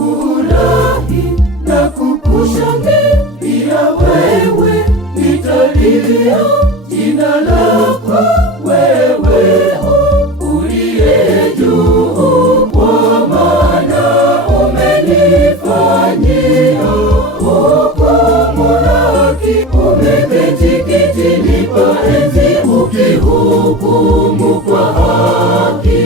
Nitafurahi na kukushangilia wewe, nitalilia jina lako wewe uliye juu, kwa maana umenifanyia hukumu na haki. Umeketi kitini pa enzi ukihukumu kwa haki.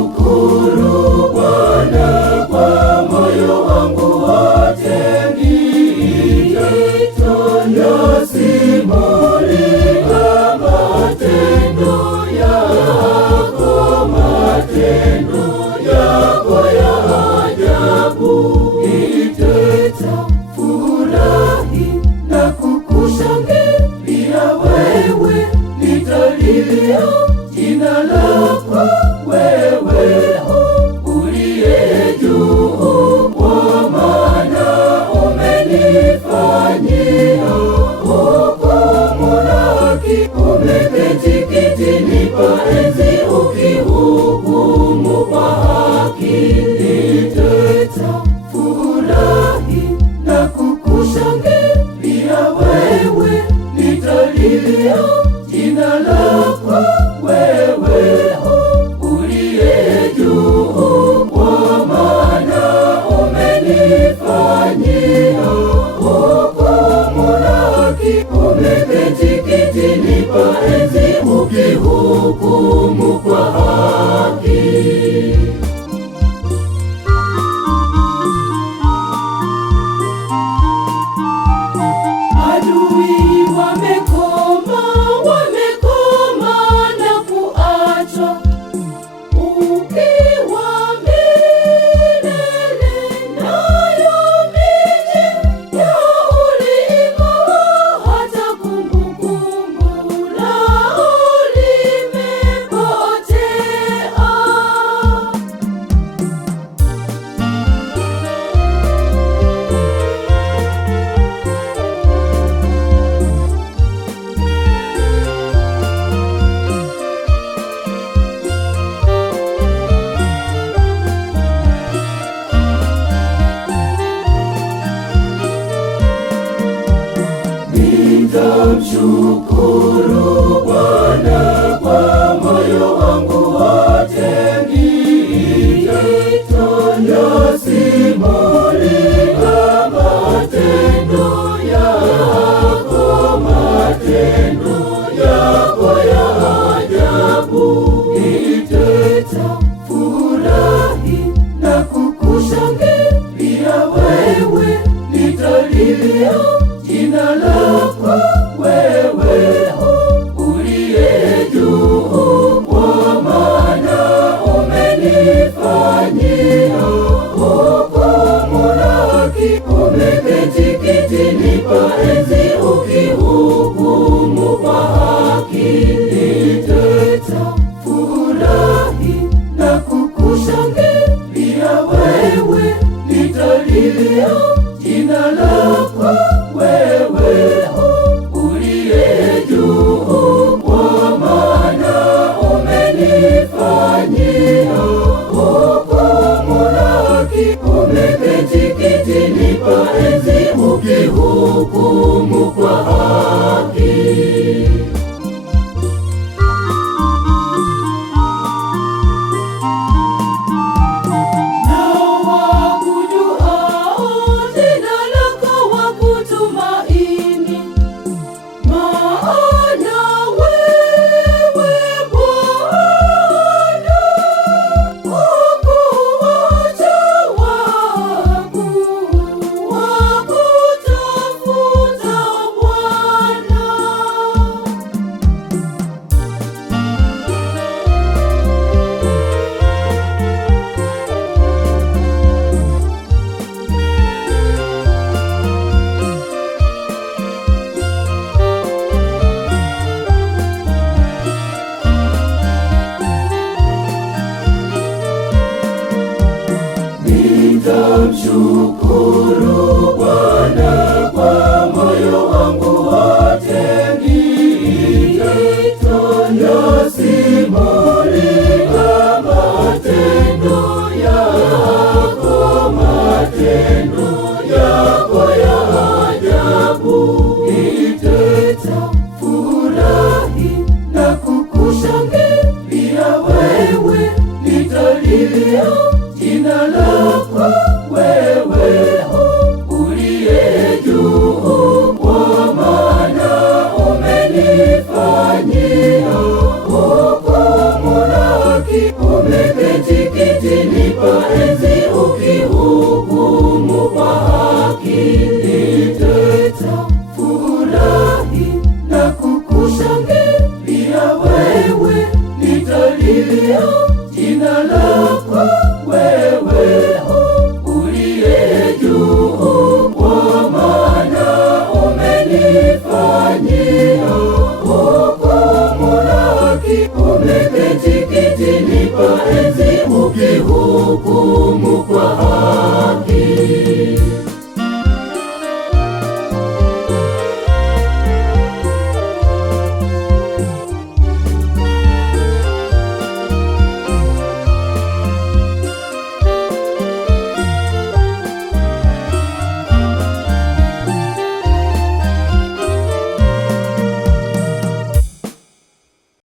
Nitamshukuru Bwana kwa moyo wangu wote, nitasimulia matendo yako ya ajabu. Nitafurahi na kukushangilia wewe, nitalilia jina lako wewe uliye juu, kwa maana umenifanyia hukumu na haki. Umeketi kitini pa enzi ukihukumu kwa haki. Nitafurahi na kukushangilia wewe, nitalilia jina lako wewe uliye juu, kwa maana umenifanyia hukumu na haki. Umeketi kitini pa enzi ukihukumu kwa haki. Adui wamekoma na kuachwa, ukiwa milele, nayo miji ya ulimwengu hata kumbukumbu lao limepotea. Nitamshukuru Bwana kwa moyo wangu wote, nitasimulia matendo yako ya ajabu. Nitafurahi na kukushangilia wewe, nitalilia jina lako wewe uliye juu, kwa maana umenifanyia hukumu na haki. Umeketi kitini pa enzi ukihukumu kwa haki. Nitafurahi na kukushangilia wewe, nitalilia jina lako wewe uliye juu, kwa maana umenifanyia hukumu na haki. Umeketi kitini pa enzi ukihukumu kwa haki. Nao wakujuao jina lako wakutumaini, Nitakushukuru Bwana kwa moyo wangu wote, nitasimulia matendo yako ya ajabu. Nitafurahi na kukushangilia wewe, nitalilia jina lako wewe uliye juu, kwa maana umenifanyia hukumu na haki. Umeketi kitini pa enzi ukihukumu kwa haki. Nitafurahi na kukushangilia wewe, nitalilia jina lako wewe uliye juu, kwa maana umenifanyia hukumu na haki. Umeketi kitini pa enzi ukihukumu kwa haki.